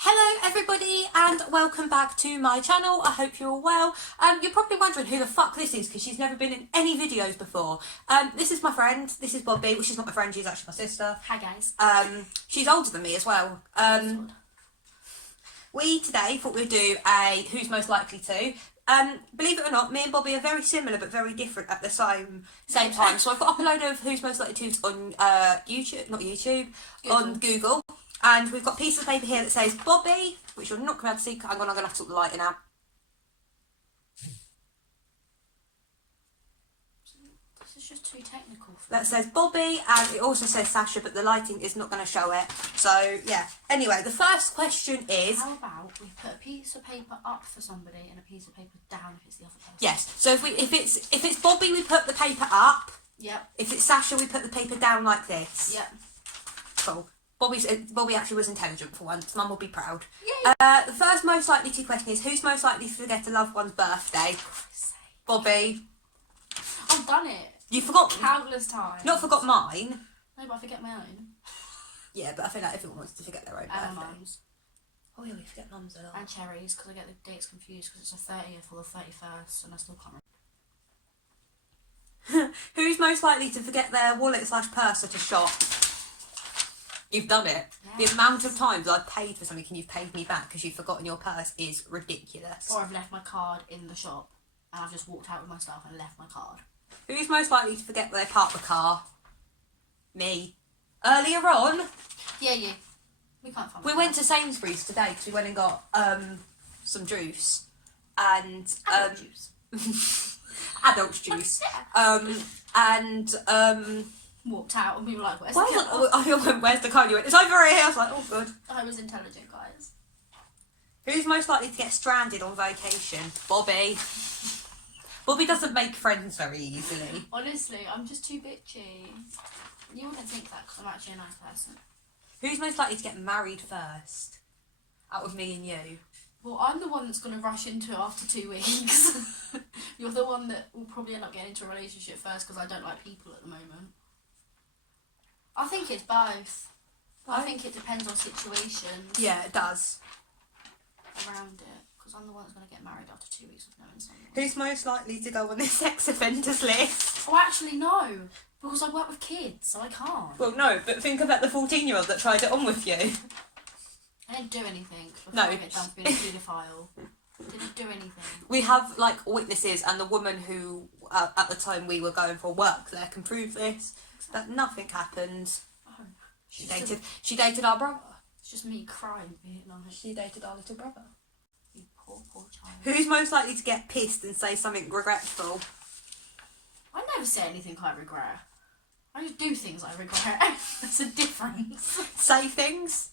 Hello everybody and welcome back to my channel. I hope you're all well. You're probably wondering who the fuck this is because she's never been in any videos before. This is my friend, this is Bobby. Well, she's not my friend, she's actually my sister. Hi guys. She's older than me as well. We today thought we'd do a Who's Most Likely To. Believe it or not, me and Bobby are very similar but very different at the same time. So I've got up a load of Who's Most Likely To's on Google. On Google. And we've got a piece of paper here that says Bobby, which you're not going to be able to see. I'm going to have to sort the lighting out. This is just too technical for That says Bobby, and it also says Sasha, but the lighting is not going to show it. So, yeah. Anyway, the first question is... How about we put a piece of paper up for somebody and a piece of paper down if it's the other person? Yes. So if it's Bobby, we put the paper up. Yep. If it's Sasha, we put the paper down like this. Yep. Cool. Bobby actually was intelligent for once. Mum will be proud. Yay. The first most likely to question is who's most likely to forget a loved one's birthday? Bobby. I've done it. You forgot? Countless times. Not forgot mine. No, but I forget my own. Yeah, but I feel like everyone wants to forget their own And my birthday. mum's. Oh yeah, we forget mums a lot. And Cherry's, because I get the dates confused because it's the 30th or the 31st and I still can't remember. Who's most likely to forget their wallet/purse at a shop? You've done it. Yeah. The amount of times I've paid for something and you've paid me back because you've forgotten your purse is ridiculous. Or I've left my card in the shop and I've just walked out with my stuff and left my card. Who's most likely to forget where they park the car? Me. Earlier on, Yeah, you. We can't find we went to Sainsbury's today because we went and got some juice and juice. adult juice. Walked out and we were like, where's Where's the car? I went, where's the car? You went, it's over here. I was like, oh good. I was intelligent, guys. Who's most likely to get stranded on vacation? Bobby. Bobby doesn't make friends very easily. Honestly, I'm just too bitchy. You wouldn't think that because I'm actually a nice person. Who's most likely to get married first? Out of me and you. Well, I'm the one that's going to rush into it after 2 weeks. You're the one that will probably end up getting into a relationship first because I don't like people at the moment. I think it's both. I think it depends on situations Yeah, it does. around it. Because I'm the one that's going to get married after 2 weeks of knowing someone. Who's most likely to go on the sex offenders list? Oh, actually, no. Because I work with kids, so I can't. Well, no, but think about the 14-year-old that tried it on with you. I didn't do anything before No. I get down to being a paedophile. Didn't do anything. We have, like, witnesses, and the woman who, at the time we were going for work there, can prove this. That nothing happened. Oh, She dated our brother. it's just me crying, being honest. She dated our little brother. You poor, poor child. Who's most likely to get pissed and say something regretful? I never say anything I regret. I just do things I regret. There's a difference. Say things?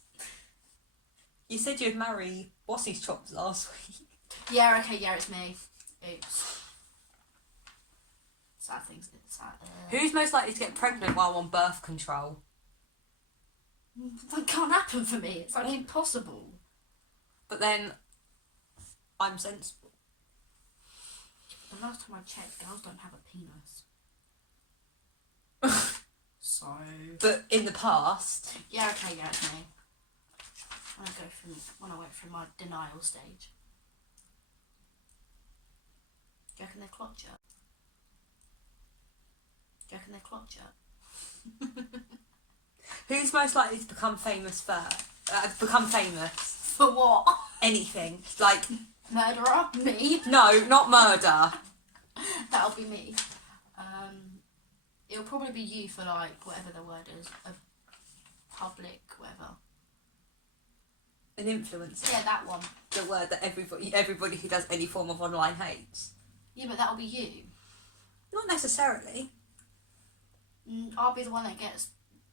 You said you'd marry Bossy's chops last week. Yeah, okay, yeah, it's me. Oops. Sad things. Sad. Who's most likely to get pregnant while on birth control? That can't happen for me. It's like impossible. But then, I'm sensible. The last time I checked, girls don't have a penis. So. But in the past, Yeah, okay, yeah, it's me. When I went through my denial stage. Do you reckon they clocked you? Do you reckon they clocked you? who's most likely to become famous first? Become famous? For what? Anything. Like, Murderer? Me? no, not murder. That'll be me. It'll probably be you for like whatever the word is, a public whatever. An influencer. Yeah, that one. The word that everybody who does any form of online hates. Yeah, but that'll be you. Not necessarily. I'll be the one that gets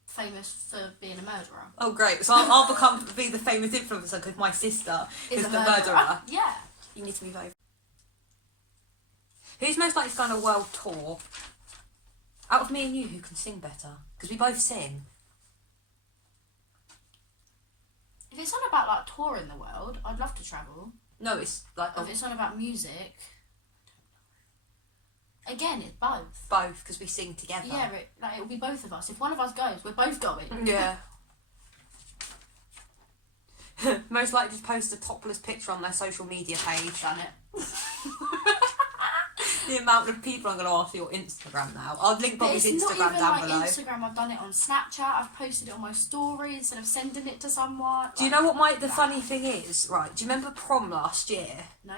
famous for being a murderer. Oh great, so I'll be the famous influencer because my sister is a the murderer. Yeah. You need to move over. Who's most likely to go on a world tour? Out of me and you, who can sing better? Because we both sing. If it's not about like touring the world, I'd love to travel. No, it's like If it's not about music, again, it's both. both because we sing together. Yeah, it'll be both of us. If one of us goes, we're both going. Yeah. Most likely to post a topless picture on their social media page. Done it. The amount of people I'm going to ask for your Instagram now. I'll link But Bobby's it's not Instagram even down like below. Instagram. I've done it on Snapchat. I've posted it on my story instead of sending it to someone. Do you know what the funny thing is? Right, do you remember prom last year? No.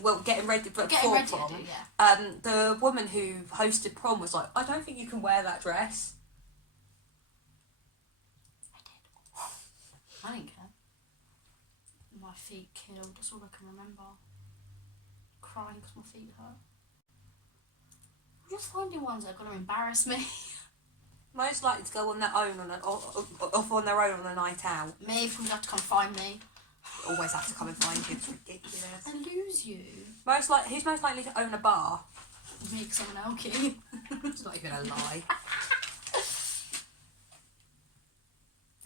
Well, getting ready for Getting ready prom. to do, yeah. The woman who hosted prom was like, I don't think you can wear that dress. I didn't care. My feet killed. That's all I can remember. Crying because my feet hurt. I'm just finding ones that are going to embarrass me. Most likely to go on their own off on their own on a night out. Me, if you have to come find me. Always have to come and find you. It's ridiculous. And lose you. Who's most likely to own a bar? Me, because I'm an alky. It's not even a lie.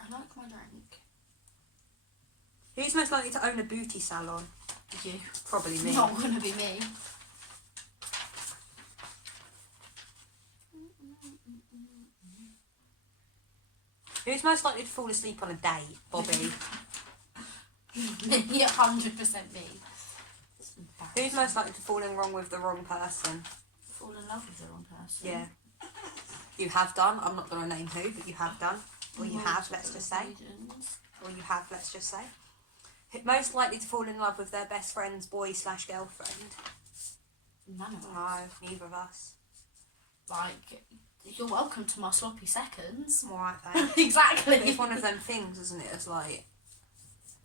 I like my drink. Who's most likely to own a beauty salon? You. Probably me. Not going to be me. Who's most likely to fall asleep on a date? Bobby. Yeah, 100% me. Who's most likely to fall in wrong with the wrong person? Fall in love with the wrong person. Yeah. You have done. I'm not going to name who, but you have done. Or you have, let's just say. Or you have, let's just say. Most likely to fall in love with their best friend's boy/girlfriend? None of us. No, neither of us. Like, you're welcome to my sloppy seconds. Alright, then. Exactly. It's one of them things, isn't it? It's like,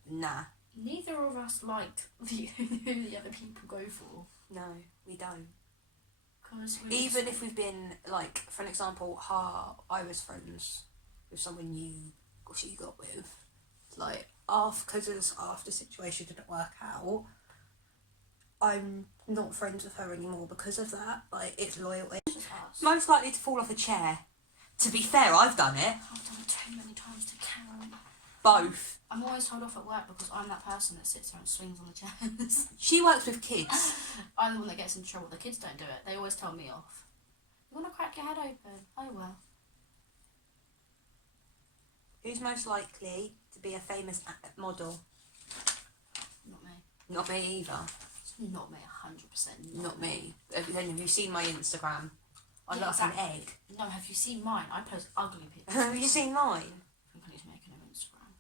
nah. Neither of us like who the other people go for. No, we don't. Cause Even if we've been, like, for an example, I was friends with someone you got with. Like, because after the situation didn't work out, I'm not friends with her anymore because of that. Like, it's loyalty. Most likely to fall off a chair. To be fair, I've done it. I've done it too many times to count. Both. I'm always told off at work because I'm that person that sits there and swings on the chairs. She works with kids. I'm the one that gets into trouble. The kids don't do it. They always tell me off. You want to crack your head open? Oh well. Who's most likely to be a famous model? Not me. Not me either. It's not me, 100%. Not me. Have you seen my Instagram? I Yeah, look exactly. like an egg. No, have you seen mine? I post ugly pictures. Have you seen mine? I think I need to make a new Instagram.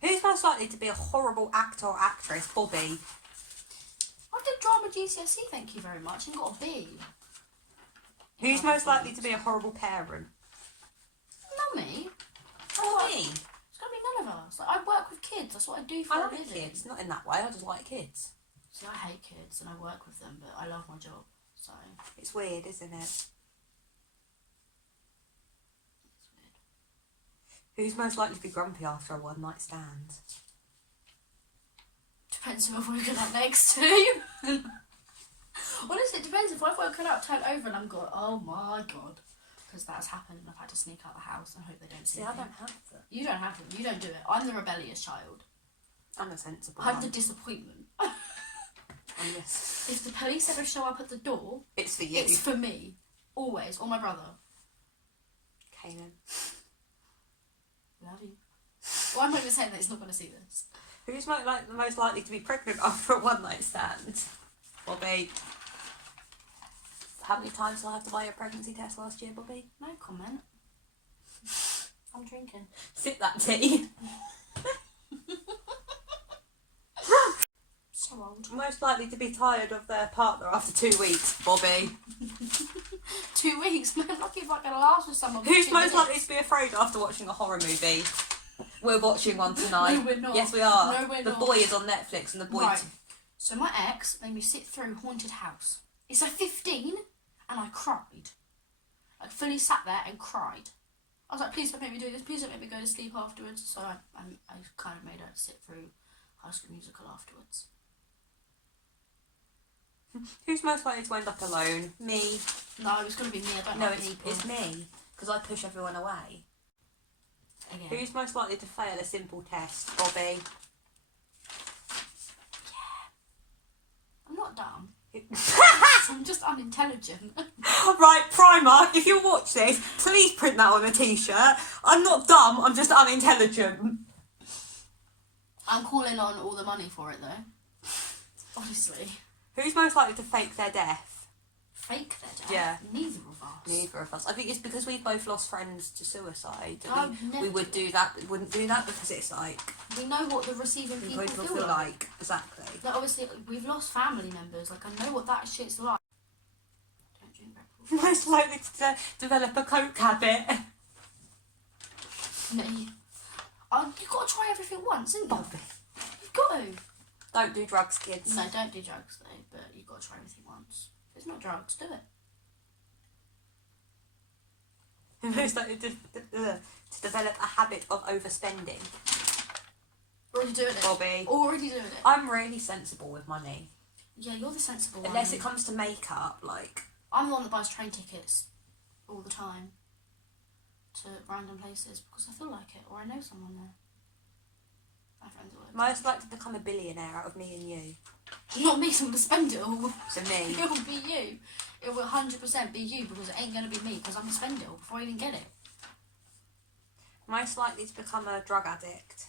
Who's most likely to be a horrible actor or actress? Bobby. I did drama GCSE, thank you very much, and got a B. Who's most likely to be a horrible parent? Not me. Not me. It's gonna be none of us. Like, I work with kids. That's what I do for I a like living. kids. Not in that way. I just like kids. See, I hate kids and I work with them, but I love my job. So It's weird, isn't it? it's weird. Who's most likely to be grumpy after a one-night stand? Depends who I've woken up next to. Honestly, it depends. If I've woken up, turned over, and I'm going, oh my god, because that's happened, and I've had to sneak out the house and hope they don't see See, me. I don't have that. You don't have them. You don't do it. I'm the rebellious child. I'm a sensible I'm one. the disappointment. I'm this. If the police ever show up at the door, It's for you. it's for me. Always. Or my brother. Okay then. Love you. Well, I'm not even saying that he's not going to see this. Who's the most likely to be pregnant after a one-night stand? Bobby. How many times did I have to buy a pregnancy test last year, Bobby? No comment. I'm drinking. Sip that tea. So old. Most likely to be tired of their partner after 2 weeks, Bobby. 2 weeks, man. Lucky if I can last with someone. for Who's 2 most minutes. likely to be afraid after watching a horror movie? We're watching one tonight. No, we're not. Yes, we are. No, we're the not. Boy is on Netflix, and the boy. Right. So my ex made me sit through Haunted House. It's a 15, and I cried. I fully sat there and cried. I was like, please don't make me do this. Please don't make me go to sleep afterwards. So I kind of made her sit through High School Musical afterwards. Who's most likely to end up alone? Me. No, it's going to be me. I don't No, like people. it's me. Because I push everyone away. Again. Who's most likely to fail a simple test? Bobby. I'm not dumb. I'm just unintelligent. Right, Primark, if you watch this, please print that on a t-shirt. I'm not dumb, I'm just unintelligent. I'm calling on all the money for it though. Honestly. Who's most likely to fake their death? Fake their death? Yeah. Neither of us. Neither of us. I think it's because we've both lost friends to suicide. I've We never- would do that. We wouldn't do that because it's like We know what the receiving people feel like. Exactly. Like, obviously, we've lost family members. Like, I know what that shit's like. Don't drink Red Bull. Most likely to develop a coke habit. Me. You've got to try everything once, haven't you? Bobby. You've got to. Don't do drugs, kids. No, don't do drugs though, but you've got to try everything once. If it's not drugs, do it. Most likely to develop a habit of overspending. Already doing it. Bobby. Already doing it. I'm really sensible with money. Yeah, you're the sensible one. Unless it comes to makeup, like... I'm the one that buys train tickets all the time to random places because I feel like it or I know someone there. My friends all over. Most likely to become a billionaire out of me and you. Not me, someone to spend it all. So me. It will be you. It will 100% be you because it ain't going to be me because I'm going to spend it all before I even get it. Most likely to become a drug addict.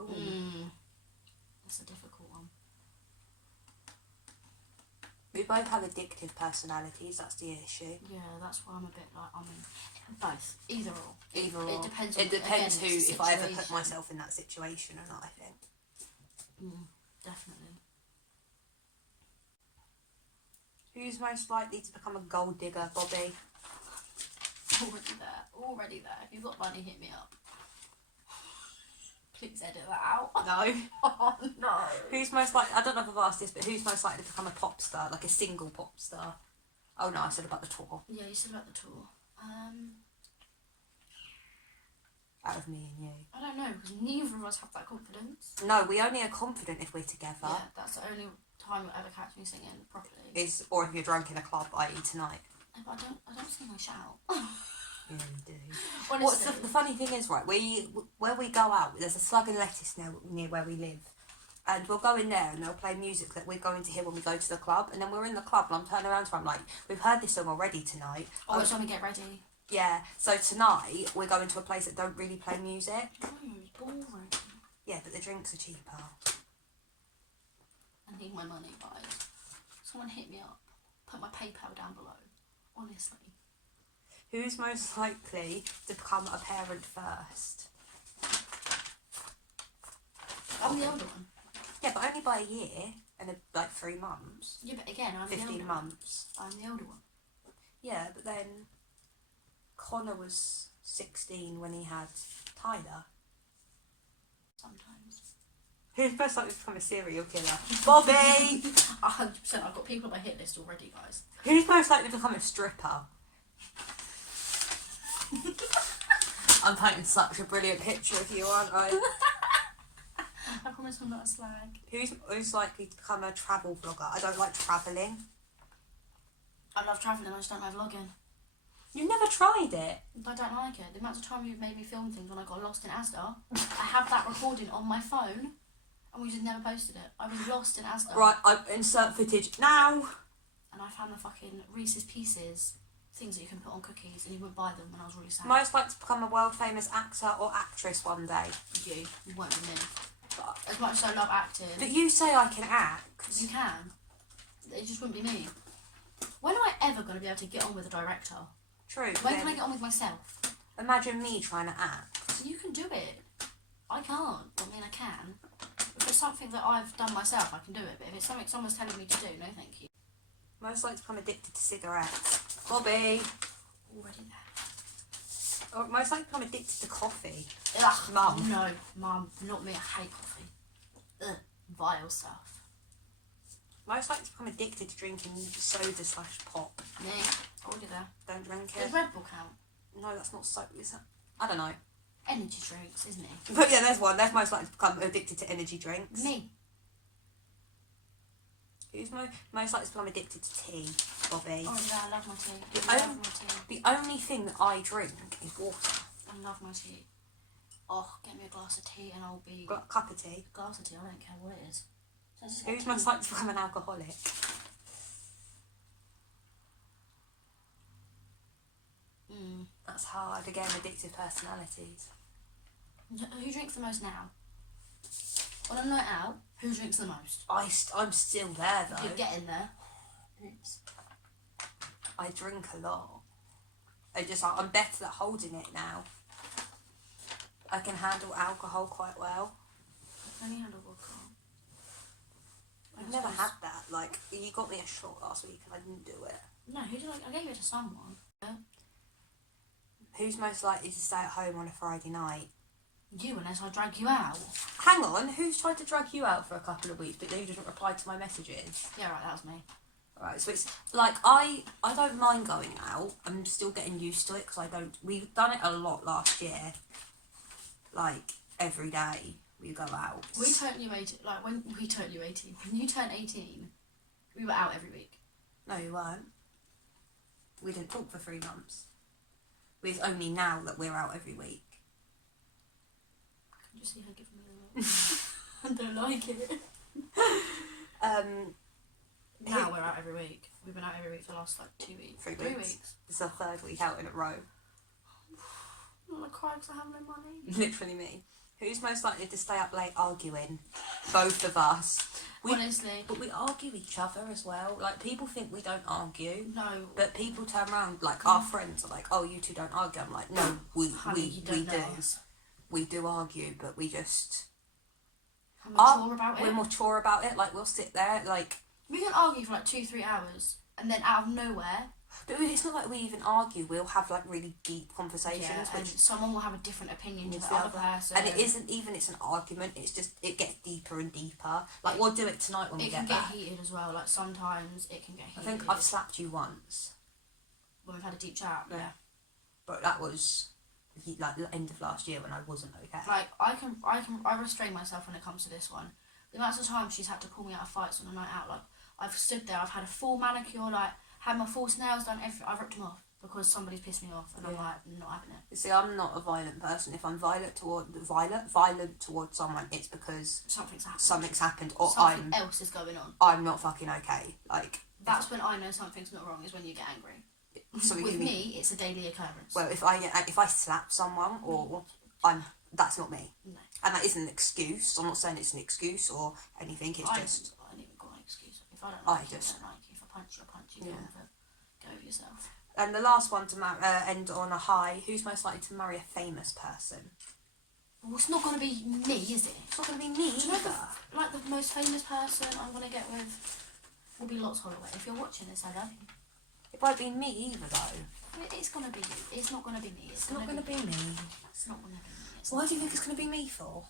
Ooh. That's a difficult one. We both have addictive personalities, that's the issue. Yeah, that's why I'm a bit like, I mean, both. Either or. Either or. It depends. It depends again, who, it's the if I ever put situation. myself in that situation or not, I think. Definitely. Who's most likely to become a gold digger, Bobby? Already there. Already there. If you've got money, hit me up. Please edit that out. No. Oh no. Who's most likely, I don't know if I've asked this, but who's most likely to become a pop star, like a single pop star? Oh no, I said about the tour. Yeah, you said about the tour. Out of me and you. I don't know because neither of us have that confidence. No, we only are confident if we're together. Yeah, that's the only time you'll ever catch me singing properly. Or if you're drunk in a club, i.e. tonight. No, but I don't sing, I shout. Yeah, you do. Honestly. What's the funny thing is, right, where we go out, there's a Slug and Lettuce now near where we live. And we'll go in there and they'll play music that we're going to hear when we go to the club. And then we're in the club and I'm turning around to her, I'm like, we've heard this song already tonight. Oh, it's when we get ready. Yeah, so tonight we're going to a place that don't really play music. No, it's boring. Yeah, but the drinks are cheaper. I need my money, guys. Someone hit me up. Put my PayPal down below. Honestly. Who's most likely to become a parent first? I'm the older one. Yeah, but only by a year and like 3 months. Yeah, but again, I'm the 15 older months. one. I'm the older one. Yeah, but then Connor was 16 when he had Tyler. Sometimes. Who's most likely to become a serial killer? Bobby! 100%. I've got people on my hit list already, guys. Who's most likely to become a stripper? I'm painting such a brilliant picture of you, aren't I? I promise I'm not a slag. Who's likely to become a travel vlogger? I don't like travelling. I love travelling, I just don't like vlogging. You never tried it. I don't like it. The amount of time you've made me film things when I got lost in Asda, I have that recording on my phone, and we just never posted it. I was lost in Asda. Right, I insert footage now. And I found the fucking Reese's Pieces things that you can put on cookies, and you wouldn't buy them, and I was really sad. Most likely to become a world famous actor or actress one day. You won't be me. But as much as I love acting, But you say I can act. you can. It just wouldn't be me. When am I ever going to be able to get on with a director? True. When then can I get on with myself? Imagine me trying to act. You can do it. I can't. I mean, I can. If it's something that I've done myself, I can do it. But if it's something someone's telling me to do, no thank you. Most likely to become addicted to cigarettes. Bobby. Already there. Or most likely to become addicted to coffee. Ugh, Mum. No, Mum, not me. I hate coffee. Ugh, vile stuff. Most likely to become addicted to drinking soda/pop. Me, already there. Don't drink Does it. Red Bull count? No, that's not soda. Is that? I don't know. Energy drinks, isn't it? But yeah, there's one. There's most likely to become addicted to energy drinks. Me. Who's most likely to become addicted to tea? Bobby. Already there. I love my tea. The I only- love my tea. The only thing that I drink is water. I love my tea. Oh, get me a glass of tea and I'll be... Got a cup of tea. Glass of tea, I don't care what it is. So it's just Who's got most tea. likely to become an alcoholic? Mm. That's hard. Again, addictive personalities. Who drinks the most now? On a night out, who drinks the most? I'm still there though. You're getting there. Oops. I drink a lot. I'm better at holding it now. I can handle alcohol quite well. I only had a vodka. I've never had that. Like, you got me a shot last week and I didn't do it. No, who did I gave it to someone. Yeah. Who's most likely to stay at home on a Friday night? You, unless I drag you out. Hang on, who's tried to drag you out for a couple of weeks but then you didn't reply to my messages? Yeah, right, that was me. Alright, so it's like I don't mind going out. I'm still getting used to it because we've done it a lot last year. Like every day we go out. We turned you 18. Like when we turned you 18. When you turned 18, we were out every week. No, you weren't. We didn't talk for 3 months. It's only now that we're out every week. I can just see her giving me a look. I don't like it. Now we're out every week. We've been out every week for the last like 2 weeks. 3 3 weeks. weeks. It's our 3rd week out in a row. I'm gonna cry because I have no money. Literally me. Who's most likely to stay up late arguing? Both of us. Honestly. But we argue each other as well. Like, people think we don't argue. No. But people turn around, like, our friends are like, oh, you two don't argue. I'm like, no, Honey, you don't know do. us. We do argue, but we just... I'm mature about it. We're mature about it. Like, we'll sit there, like... We can argue for like 2-3 hours, and then out of nowhere... But it's not like we even argue. We'll have, like, really deep conversations. Yeah, and someone will have a different opinion to with the other person. And it isn't even, it's an argument. It's just, it gets deeper and deeper. Like, we'll do it tonight when we get back. It can get heated as well. Like, sometimes it can get heated. I think I've slapped you once. When we've had a deep chat, yeah. But that was like the end of last year when I wasn't okay. Like, I restrain myself when it comes to this one. The amount of times she's had to pull me out of fights on a night out, like, I've stood there, I've had a full manicure, like, had my false nails done, I've ripped them off because somebody's pissed me off, and I'm like, not having it. You see, I'm not a violent person. If I'm violent towards someone, it's because something's happened, or something else is going on. I'm not fucking okay. Like, that's when I know something's not wrong, is when you get angry. So with me, it's a daily occurrence. Well, if I slap someone, or that's not me. No. And that isn't an excuse. I'm not saying it's an excuse or anything. It's just. I ain't even got an excuse. If I don't like you, I don't like you. If I punch you, I punch you. Yeah. Go with yourself. And the last one to end on a high. Who's most likely to marry a famous person? Well, it's not going to be me, is it? It's not going to be me either. Like the most famous person I'm going to get with will be Lots Holloway. If you're watching this, Ella. It won't be me either, though. It's going to be you. It's not going to be me. It's not going to be me. It's not going to be me. Why do you think it's going to be me for?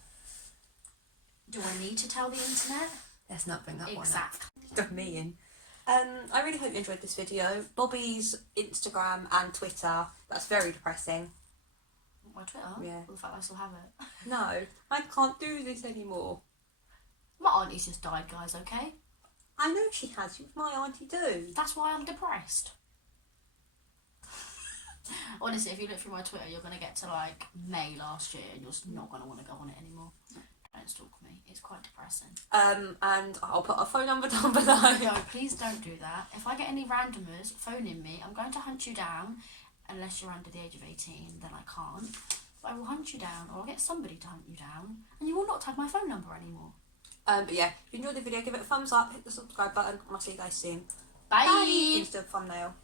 Do I need to tell the internet? Let's not bring that exactly. one up. Me in. I really hope you enjoyed this video. Bobby's Instagram and Twitter, that's very depressing. My Twitter? Yeah. Well, the fact I still have it. No, I can't do this anymore. My auntie's just died, guys, okay? I know she has. My auntie too. That's why I'm depressed. Honestly, if you look through my Twitter, you're going to get to like May last year and you're just not going to want to go on it anymore. Don't stalk me. It's quite depressing. And I'll put a phone number down below. No, please don't do that. If I get any randomers phoning me, I'm going to hunt you down. Unless you're under the age of 18, then I can't. But I will hunt you down, or I'll get somebody to hunt you down, and you will not have my phone number anymore. But yeah, if you enjoyed the video, give it a thumbs up, hit the subscribe button, and I'll see you guys soon. Bye! Instead of thumbnail.